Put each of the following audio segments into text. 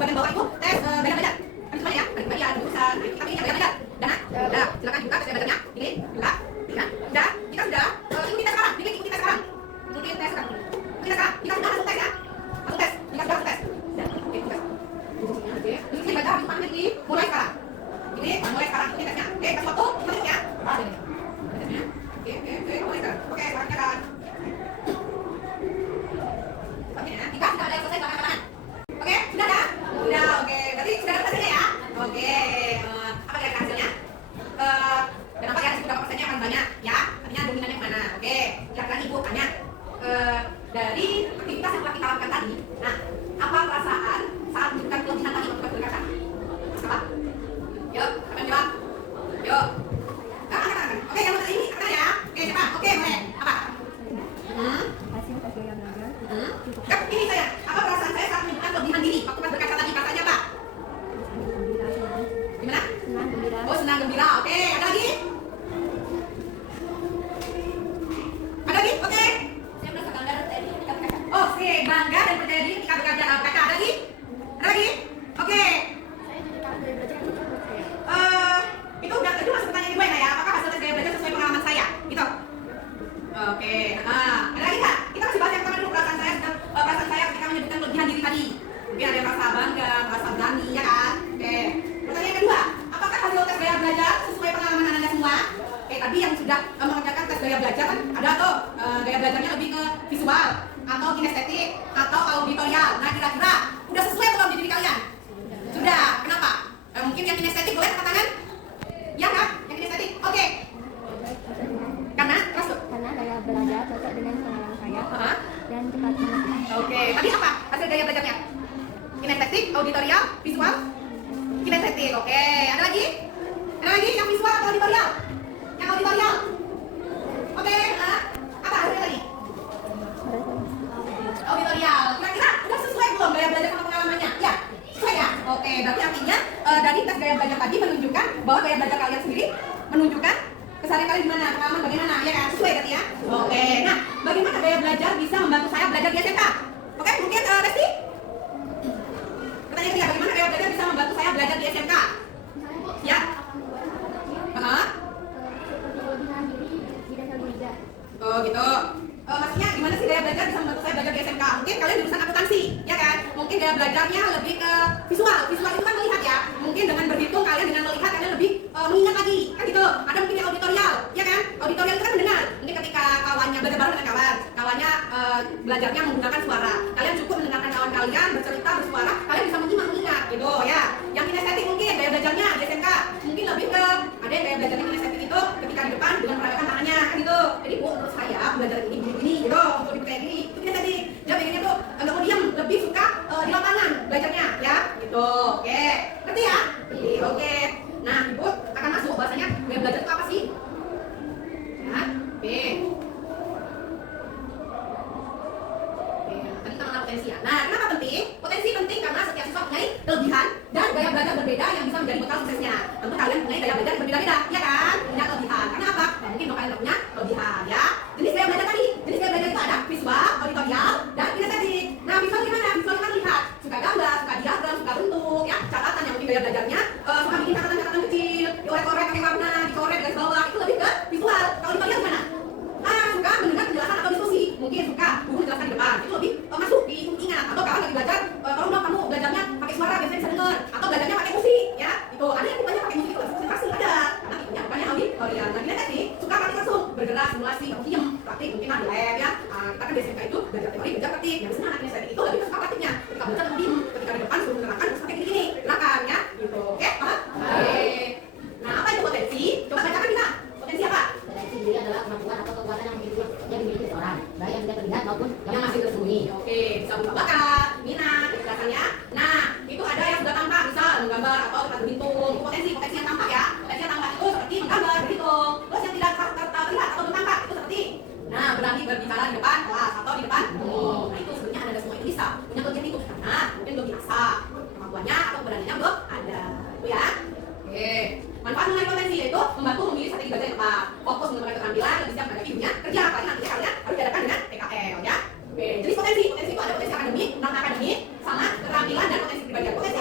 bagian bawah itu tes gaya belajar. Kan semuanya ya, ada bagian tulisan, tapi ini gaya belajar. Nah, udah, silakan buka tes gaya belajarnya. Ini buka, ya. Udah, jika sudah, ikuti tes sekarang. Ikuti tes sekarang. Ikuti tes sekarang. Ikuti tes sekarang. Jika sudah langsung tes ya. Langsung tes. Jika sudah langsung tes. Udah, oke, tes. Oke, ini baca habis pakai lagi. Mulai sekarang. Ini mulai sekarang ikuti tesnya. Oke, kasih waktu 5 menit ya. Oke, mulai sekarang. Oke, sekarang kan. Oke, jika sudah ada yang selesai silakan kanan. Oke, sudah ada? Sudah, oke. Berarti sudah dapat hasilnya ya? Oke, apa kira-kira hasilnya? Kenapa ya hasil berapa persennya akan banyak? Ya, artinya dominannya kemana? Oke, silakan ibu tanya. Dari aktivitas yang telah kita lakukan tadi, nah, apa perasaan saat menunjukkan kelebihan tadi waktu berkata? Apa? Yuk, siapa yang jawab? Yuk. Angkat. Oke, yang ini angkat ya. Oke, cepat. Oke, boleh. Apa? Hasil tes gaya belajar cukup Ini saya, apa perasaan saya saat menunjukkan kelebihan diri waktu pas berkata tadi? Katanya apa? gembira senang. Gimana? Senang gembira. Oh, senang gembira. Oke, ada lagi? Ada lagi? Oke. Saya merasa bangga dan percaya diri ketika berkata. Oke, bangga dan percaya diri ketika berkata. Ada lagi? Ada lagi? Oke. Saya jadi tahu dari belajar yang cocok buat saya. Itu masuk pertanyaan gue ya. Apakah hasil tes gaya belajar sesuai pengalaman saya? Gitu. Oke. Ada lagi nggak? Kita masih bahas yang pertama dulu perasaan saya ketika menyebutkan kelebihan diri tadi. Mungkin ada yang merasa bangga, merasa berani, ya kan? Oke. Pertanyaan kedua, apakah hasil tes gaya belajar sesuai pengalaman Anda semua? Oke, tadi yang sudah mengerjakan tes gaya belajar kan ada tuh gaya belajarnya lebih ke visual atau kinestetik atau auditorial. Nah, kira-kira udah sesuai belum di diri kalian? Sudah. Kenapa? Mungkin yang kinestetik boleh angkat tangan? Ya kan? Yang kinestetik. Oke. Karena kelas tuh. Karena gaya belajar cocok dengan pengalaman saya dan cepat mengerti. Oke. Tadi apa hasil gaya belajarnya? Kinestetik, auditorial, visual, kinestetik. Oke. Ada lagi? Ada lagi yang visual atau auditorial? Yang auditorial. Oke. Apa hasilnya tadi? Auditorial. Kira-kira udah sesuai belum gaya belajar sama pengalamannya? Ya. Sesuai ya? Oke. Berarti artinya dari tes gaya belajar tadi menunjukkan bahwa gaya belajar kalian sendiri menunjukkan keseharian kalian gimana, pengalaman bagaimana, ya kan? Sesuai berarti ya? Oke. Nah, bagaimana gaya belajar bisa membantu saya belajar di SMK? Oke, mungkin Resti? Pertanyaan ketiga, bagaimana gaya belajar bisa membantu saya belajar di SMK? Ya? Seperti kelebihan diri di dasar liga. Oh gitu. Maksudnya gimana sih gaya belajar bisa membantu saya belajar di SMK? Mungkin kalian jurusan akuntansi, ya kan? Mungkin gaya belajarnya lebih ke visual. Visual itu kan melihat ya. Mungkin dengan berhitung kalian dengan melihat kalian lebih mengingat lagi, kan gitu. Ada mungkin yang auditorial, ya kan? Auditorial itu kan mendengar. Mungkin ketika kawannya belajar bareng dengan kawannya belajarnya menggunakan suara. Kalian cukup mendengarkan kawan kalian bercerita bersuara, kalian bisa mengingat gitu ya. Yang kinestetik mungkin gaya belajarnya di SMK mungkin lebih ke ada yang gaya belajarnya kinestetik itu ketika di depan dengan pergerakan tangannya, kan gitu. Jadi menurut saya belajar ini begini gitu, untuk dipercaya diri. Itu kinestetik. Dia pengennya tuh nggak mau diam, lebih suka di lapangan belajarnya, ya gitu. Oke, ngerti ya? Oke. Nah, ibu akan masuk bahasanya gaya belajar itu apa sih? Ya, oke. Tadi kita mengenal potensi ya. Nah, kenapa penting? Potensi penting karena setiap siswa punya kelebihan dan gaya belajar berbeda yang bisa menjadi bekal suksesnya. Tentu kalian punya gaya belajar yang berbeda-beda, ya kan? Punya kelebihan. Karena apa? Nah, mungkin kalian nggak punya kelebihan, ya. Jenis gaya belajar tadi, jenis gaya belajar itu ada visual, auditorial, dan kinestetik. Nah, visual gimana? Visual kan lihat, suka gambar, suka diagram, suka bentuk, ya. Catatan yang mungkin gaya belajarnya suka bikin catatan-catatan kecil, diorek-orek pakai warna, dicoret garis bawah, itu lebih ke visual. Kalau auditorial gimana? Suka mendengar penjelasan atau diskusi, mungkin suka guru menjelaskan di depan, itu lebih masuk di ingat. Atau kawan lagi belajar, kalau dong kamu belajarnya pakai suara biasanya bisa dengar, atau belajarnya pakai musik, ya. Itu ada yang bukannya pakai musik itu konsentrasi ada, karena itunya bukannya auditorial. Nah, kinestetik suka praktik langsung, bergerak, simulasi, atau diam, praktik mungkin ada lab, ya. Kita kan biasanya itu belajar teori, belajar praktik. Yang biasanya anak kinestetik itu lebih suka praktiknya. Ketika belajar atau diem, ketika di depan suruh menerangkan, terus pakai gini, gerakan, ya. Gitu, oke? Baik. Nah, apa itu potensi? Coba bacakan kita. Potensi apa? Potensi diri adalah kemampuan atau kekuatan yang dimiliki seseorang, baik yang tidak terlihat maupun yang masih tersembunyi. Oke, bisa buka bakat, minat, kejelasannya. Nah, itu ada yang sudah tampak, misal menggambar atau tempat berhitung. Itu potensi yang tampak ya. Potensi yang tampak itu seperti menggambar, berhitung. Terus yang tidak terlihat atau tampak itu seperti berani berbicara di depan kelas atau di depan umum. Nah, itu sebenarnya ada semua itu bisa punya kelebihan itu karena mungkin belum biasa kemampuannya atau keberaniannya belum ada. Itu ya. Oke. Manfaat mengenai potensi yaitu membantu memilih strategi belajar yang tepat, fokus mengembangkan keterampilan, lebih siap menghadapi dunia kerja, apalagi nantinya kalian harus dihadapkan dengan PKL, ya. Oke, jenis potensi itu ada potensi akademik, non akademik, sama keterampilan dan potensi pribadi. Potensi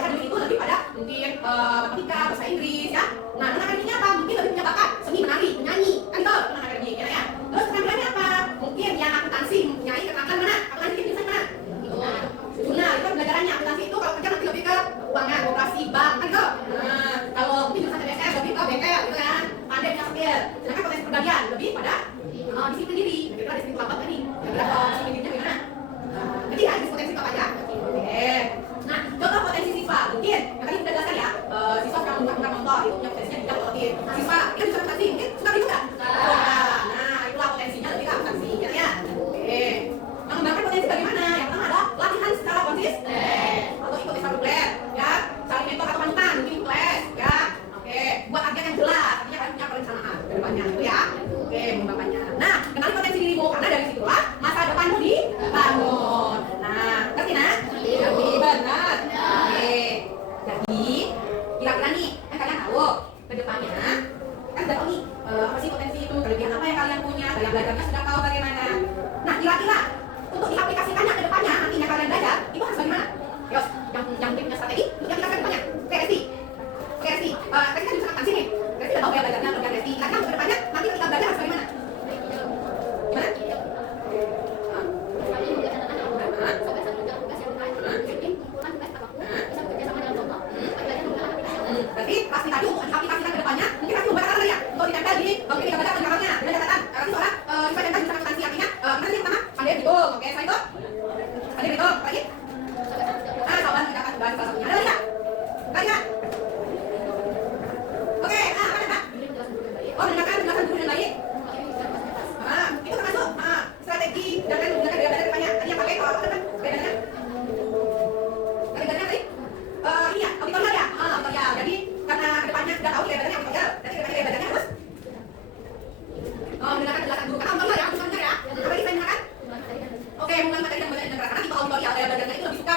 yang punya strategi untuk yang kita depannya. Oke, Resti. Oke, Resti. Resti kan bisa sini. Resti udah tahu ya belajarnya program Resti. Karena ke depannya nanti kita belajar harus bagaimana? Gimana? Berarti pasti tadi untuk aplikasikan ke depannya mungkin pasti membuat catatan ya untuk ditempel di mungkin kita baca penjelasannya dengan catatan nanti seorang bisa tempel di substansi artinya nanti yang pertama pandai berhitung oke selain itu pandai berhitung lagi sahabat mendapat bahasa salah satunya ada lagi nggak? Lagi nggak? Oke apa kata? Oh mendengarkan penjelasan guru dengan baik itu termasuk strategi dan menggunakan gaya belajar depannya tadi yang pakai apa kan gaya belajarnya? Gaya belajarnya tadi? Ini ya auditorial ya? Auditorial jadi karena kedepannya sudah tahu gaya belajarnya auditorial jadi kedepannya gaya belajarnya harus mendengarkan penjelasan guru karena auditorial ya harus mendengar ya apa lagi saya mendengarkan? Oke mulai materi dan belajar mendengarkan karena tipe auditorial gaya belajarnya itu lebih suka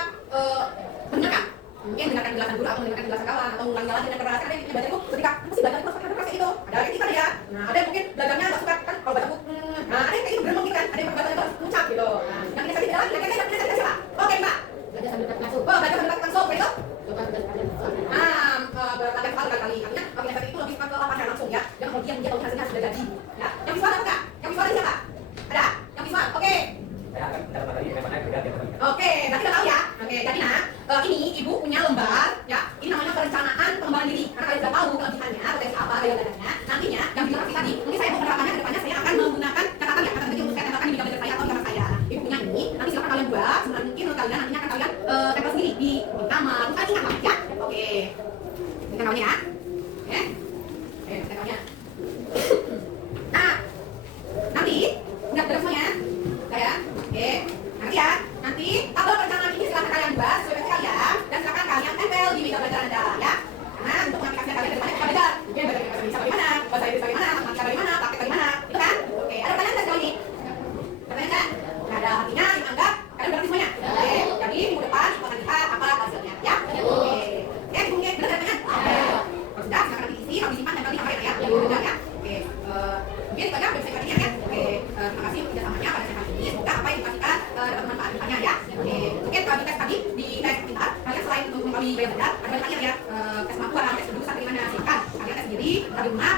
mendengarkan mungkin mendengarkan penjelasan guru atau mendengarkan penjelasan kawan atau ulangi lagi dan keberatan ada yang belajar itu ketika apa sih belajar itu harus pakai itu ada yang kita ya nah ada yang mungkin belajarnya nggak suka kan kalau baca buku nah ada yang kayak gitu beremong gitu kan ada yang pembahasannya itu harus ucap gitu yang kita tidak lagi kita siapa? Oke mbak Belajar sambil praktik langsung. belajar sambil praktik langsung itu Coba belajar praktik. berlatihan kali artinya aplikasi itu lebih ke lapangan langsung ya yang kemudian dia tahu hasilnya sudah jadi ya yang visual ada nggak? Yang visual ada siapa? Ada? Yang visual? Oke oke berarti udah tahu ya oke jadi ini ibu punya lembar ya ini namanya perencanaan pengembangan diri karena kalian sudah tahu kelebihannya potensi apa gaya belajarnya nantinya yang bilang tadi mungkin saya mau menerapkannya ke depannya saya akan menggunakan catatan ya catatan kecil untuk saya tempelkan di meja belajar saya atau di kamar saya ibu punya ini nanti silakan kalian buat sebenarnya mungkin kalian nantinya akan kalian tempel sendiri di kamar bukan ingat lah ya oke ini kan ya oke tempelnya nah nanti udah beres semuanya saya oke nanti ya nanti tabel perencanaan ini silakan kalian buat sesuai dengan kalian dan silakan kalian tempel di meja belajar anda ya karena untuk mengaplikasikan kalian ke depannya kita belajar mungkin belajar bahasa Indonesia bagaimana bahasa Inggris bagaimana matematika bagaimana praktek bagaimana itu kan oke ada pertanyaan nggak sekali ini pertanyaan nggak ada artinya dianggap kalian berarti semuanya oke jadi minggu depan kita akan lihat apa hasilnya ya oke mungkin benar pertanyaan kalau sudah silakan diisi kalau disimpan tempel di kamar ya belajar ya oke mungkin itu aja website kalian ya oke terima kasih untuk kerjasamanya pada sesi ini semoga apa yang dikasihkan dapat manfaat depannya ya oke mungkin kalau di tes tadi di tes pintar kalian selain untuk mengetahui gaya belajar ada lagi ya tes kemampuan tes kedudukan bagaimana silakan kalian tes sendiri di rumah